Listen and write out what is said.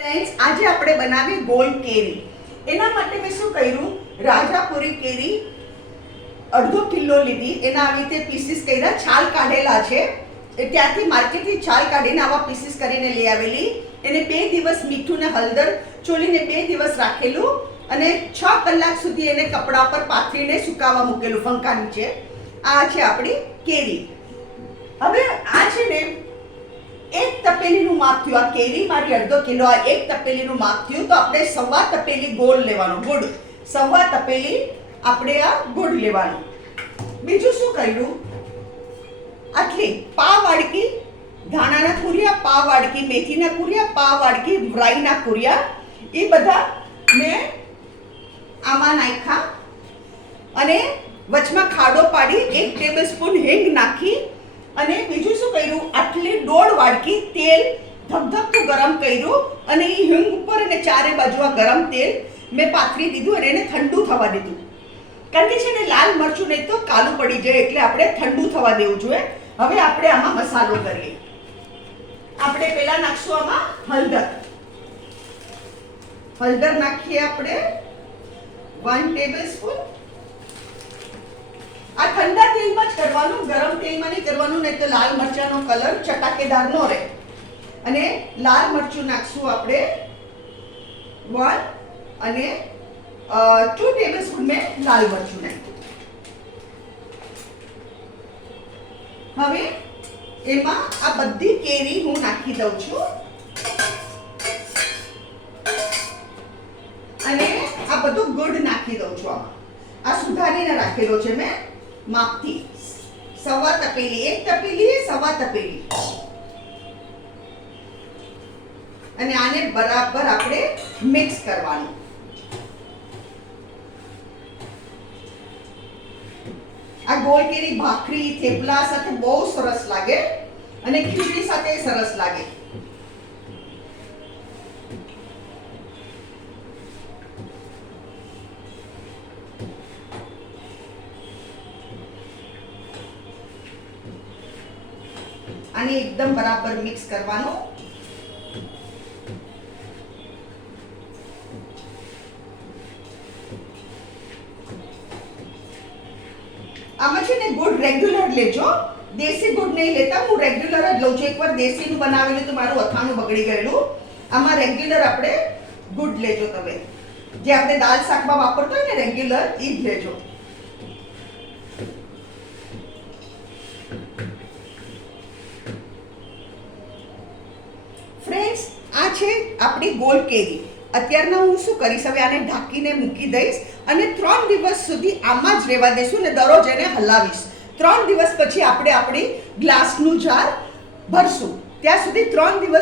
Friends, આજે આપણે બનાવી ગોલ કેરી. એના માટે મેં શું કર્યું, રાજાપુરી કેરી અડધો કિલો લીધી. એના આવી રીતે પીસીસ કર્યા, છાલ કાઢેલા છે. ત્યાંથી માર્કેટથી છાલ કાઢીને આવા પીસીસ કરીને લઈ આવેલી. એને 2 દિવસ મીઠું ને હળદર ચોલીને 2 દિવસ રાખેલું અને 6 કલાક સુધી એને કપડા પર પાથરીને સુકાવા મૂકેલું પંખા નીચે. આ છે આપણી કેરી. હવે આ છે ને 1 તપેલીનું માપ થયું. આ કેરી મારી અડધો કિલો, આ 1 તપેલીનું માપ થયું. તો આપણે 1.25 તપેલી ગોળ લેવાનો, ગુડ. 1.25 તપેલી આપણે આ ગુડ લેવાનું. બીજું શું કર્યું, આટલી પાવ વાડકી ધાણાના કુરિયા, પાવ વાડકી મેથીના કુરિયા, પાવ વાડકી રાઈના કુરિયા, એ બધા મેં આમાં નાખ્યા અને વચમાં ખાડો પાડી 1 ટેબલસ્પૂન હિંગ નાખી અને બીજું શું કર્યું, આટલી 1.5 વાડકી તેલ ધબધબતું ગરમ કર્યું અને એ હિંગ ઉપર અને ચારે બાજુ આ ગરમ તેલ મેં પાથરી દીધું અને એને ઠંડુ થવા દીધું. કારણ કે છે ને લાલ મરચું નહીં તો કાલું પડી જાય, એટલે આપણે ઠંડુ થવા દેવું જોઈએ. હવે આપણે આમાં મસાલો કરીએ. આપણે પહેલા નાખશું આમાં હળદર. હળદર નાખીએ આપણે 1 ટેબલસ્પૂન. આ ઠંડા તેલમાં જ કરવાનું, ગરમ તેલમાં નહીં કરવાનું, નહીં તો લાલ મરચાંનો કલર ચટાકેદાર ન રહે. અને લાલ મરચું નાખશું આપણે 1 અને 2 ટેબલસ્પૂન મેં લાલ મરચું નાખ્યું. હવે એમાં આ બધી કેરી હું નાખી દઉં છું અને આ બધું ગુડ નાખી દઉં છું. આ સુધારીને રાખેલો છે મેં માપથી. 1.25 તપેલી, 1 તપેલી 1.25 તપેલી. અને આને બરાબર આપણે મિક્સ કરવાનું. આ ગોળ કેરી ભાખરી થેપલા સાથે બહુ સરસ લાગે અને ખીચડી સાથે સરસ લાગે. આને એકદમ બરાબર મિક્સ કરવાનું. આમાં છે ને ગુડ રેગ્યુલર લેજો, દેશી ગુડ નહીં લેતા. હું રેગ્યુલર જ લઉં છું. એકવાર દેશીનું બનાવેલું તો મારું અથાણું બગડી ગયેલું. આમાં રેગ્યુલર આપણે ગુડ લેજો. તમે જે આપણે દાળ શાકમાં વાપરતા હોય ને રેગ્યુલર, એ જ લેજો. ફ્રેન્ડ્સ, આ છે આપણી ગોળ કેરી. અત્યારના હું શું કરીશ, હવે આને ઢાંકીને મૂકી દઈશ અને 3 દિવસ સુધી આમાં જ રહેવા દઈશું ને દરરોજ એને હલાવીશ. 3 દિવસ પછી આપણે આપણી ગ્લાસનું જાર ભરશું. ત્યાં સુધી 3 દિવસ